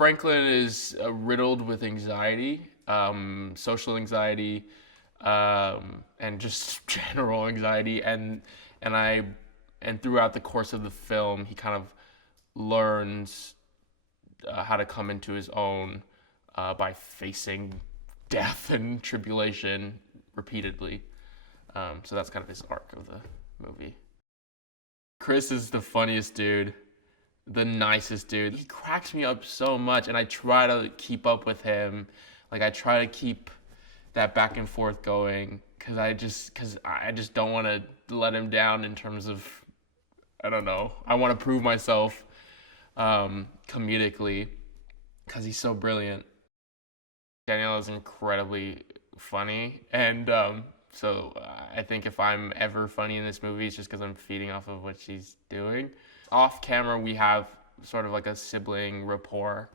Franklin is riddled with anxiety, social anxiety, and just general anxiety, and throughout the course of the film, he kind of learns how to come into his own by facing death and tribulation repeatedly. So that's kind of his arc of the movie. Chris is the funniest dude, the nicest dude. He cracks me up so much, and I try to keep up with him. Like, I try to keep that back and forth going, because I just don't want to let him down in terms of, I don't know, I want to prove myself comedically, because he's so brilliant. Danielle is incredibly funny, and so I think if I'm ever funny in this movie, it's just because I'm feeding off of what she's doing. Off camera, we have sort of like a sibling rapport,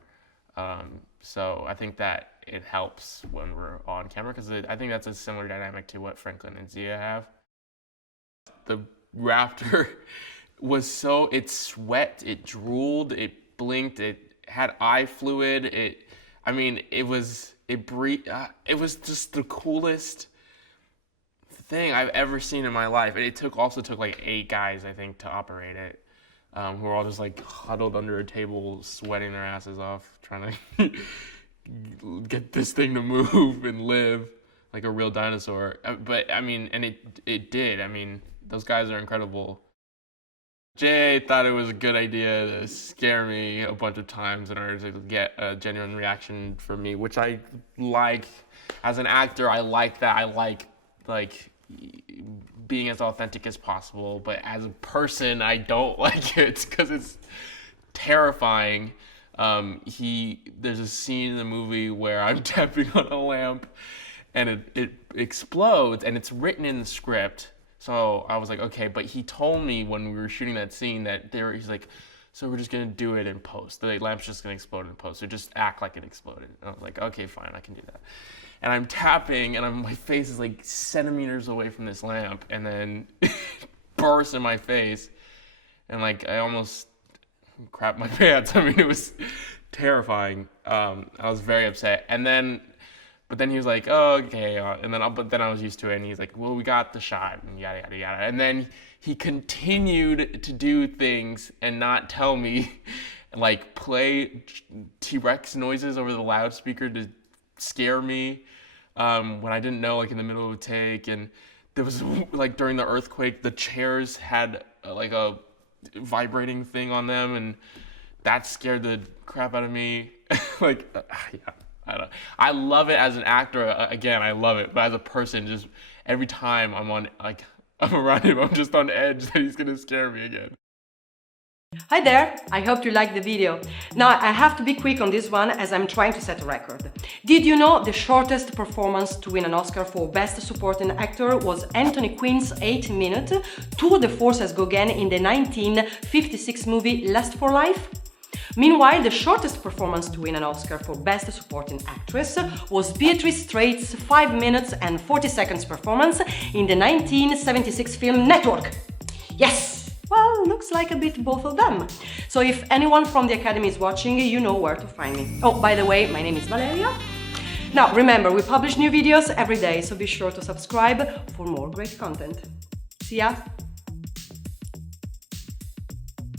so I think that it helps when we're on camera, because I think that's a similar dynamic to what Franklin and Zia have. The rafter was so, it sweat, it drooled, it blinked, it had eye fluid, it was just the coolest thing I've ever seen in my life. And it also took like 8 guys, I think, to operate it, who were all just like huddled under a table, sweating their asses off, trying to get this thing to move and live like a real dinosaur. But I mean, and it did. I mean, those guys are incredible. Jay thought it was a good idea to scare me a bunch of times in order to get a genuine reaction from me, which I like. As an actor, I like that. I like being as authentic as possible, but as a person, I don't like it because it's terrifying. There's a scene in the movie where I'm tapping on a lamp and it explodes, and it's written in the script. So I was like, okay, but he told me when we were shooting that scene that he's like, so we're just gonna do it in post. The lamp's just gonna explode in post, so just act like it exploded. And I was like, okay, fine, I can do that. And I'm tapping, and my face is like centimeters away from this lamp, and then it bursts in my face, and like I almost crapped my pants. I mean, it was terrifying. I was very upset, but then he was like, oh, okay, but then I was used to it, and he's like, well, we got the shot, and yada, yada, yada. And then he continued to do things and not tell me, like play T-Rex noises over the loudspeaker to scare me when I didn't know, like in the middle of a take. And there was, like during the earthquake, the chairs had like a vibrating thing on them, and that scared the crap out of me. Yeah. I love it as an actor. Again, I love it, but as a person, just every time I'm around him, I'm just on edge that he's gonna scare me again. Hi there, I hope you liked the video. Now I have to be quick on this one as I'm trying to set a record. Did you know the shortest performance to win an Oscar for Best Supporting Actor was Anthony Quinn's 8-minute tour de force as Gauguin in the 1956 movie Lust for Life? Meanwhile, the shortest performance to win an Oscar for Best Supporting Actress was Beatrice Strait's 5 minutes and 40 seconds performance in the 1976 film Network. Yes! Well, looks like a bit both of them. So if anyone from the Academy is watching, you know where to find me. Oh, by the way, my name is Valeria. Now, remember, we publish new videos every day, so be sure to subscribe for more great content. See ya!